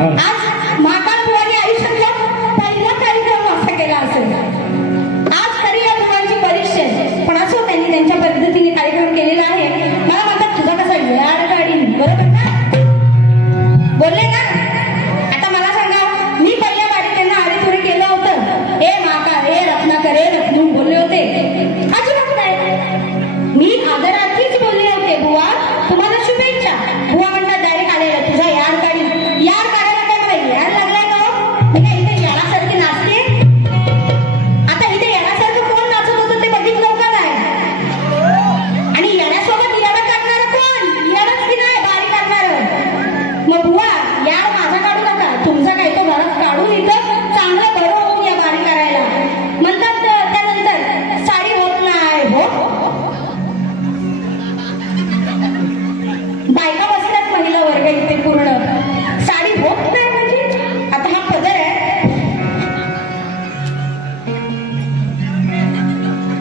home. I'm en este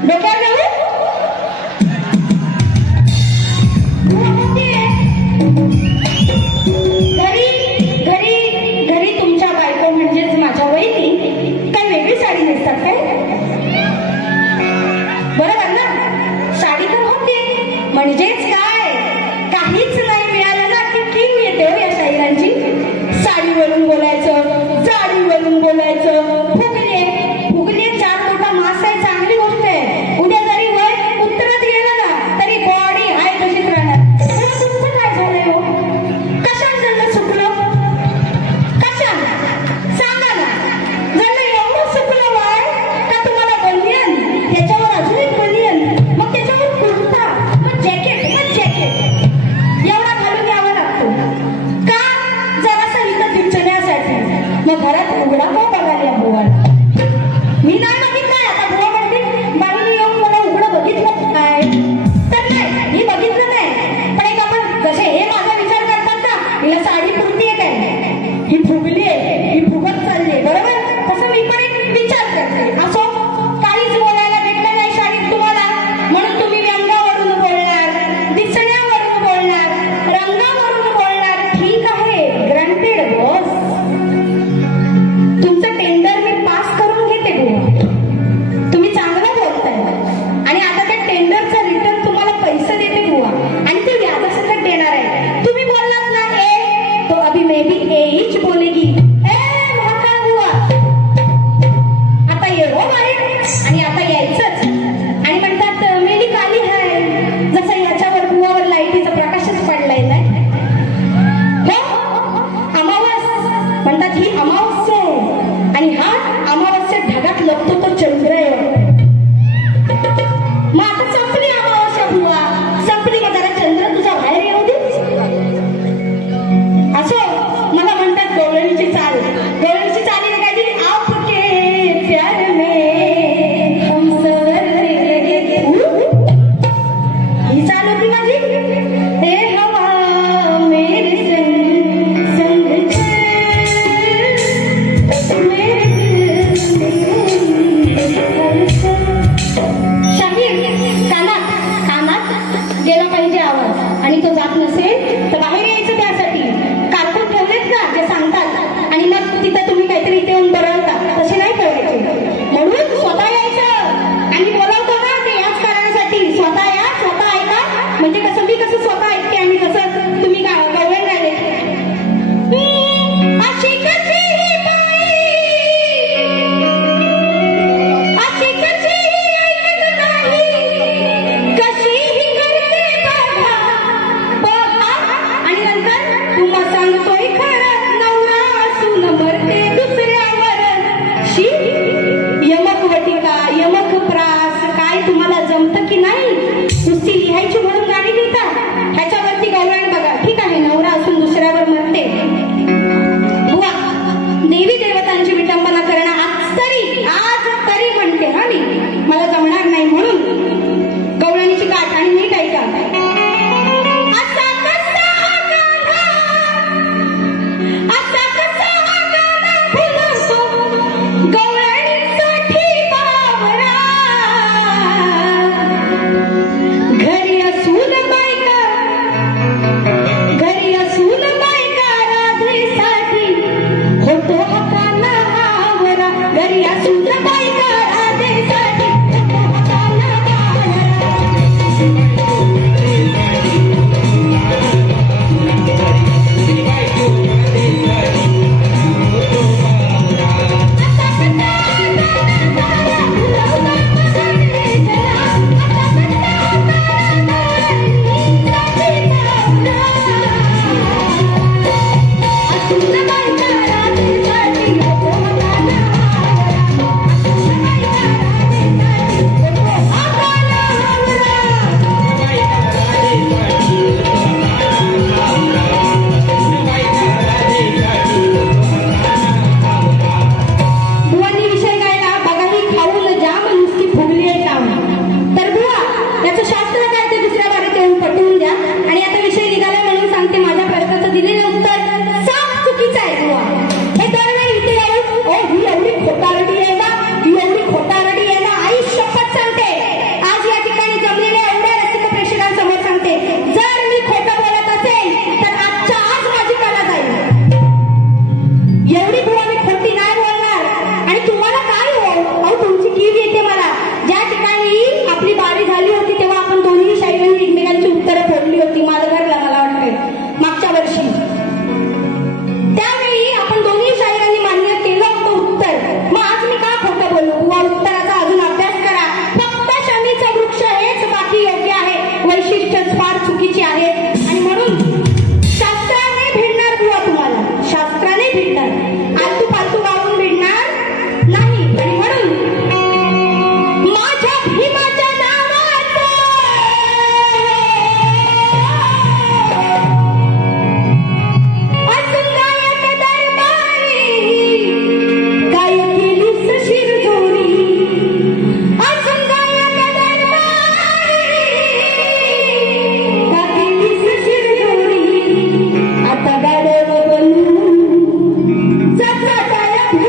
¡Me ¿Verdad? ഉള്ള സാഹചര്യം പൂർത്തിയാക്കാൻ म्हणजे कसं मी कसं स्वतः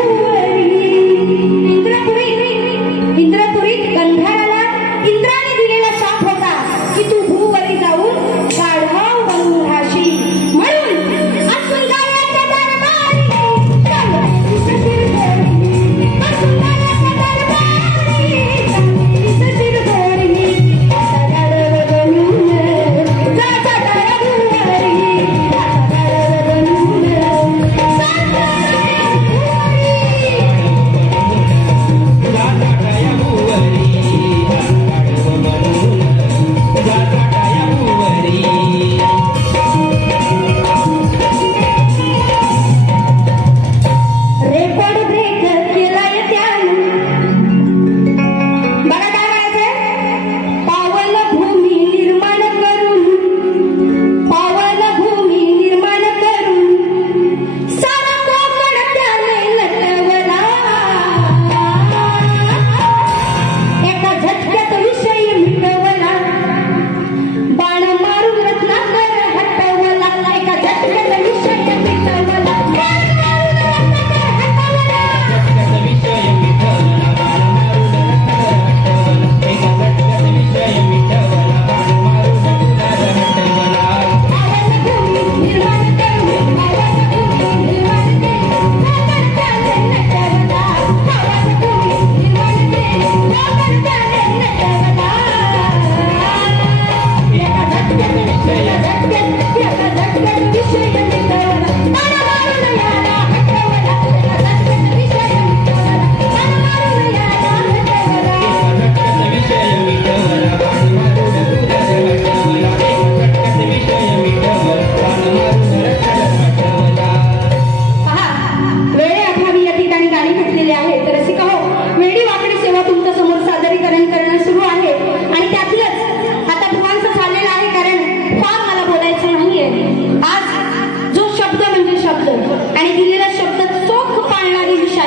Hallelujah.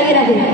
gracias.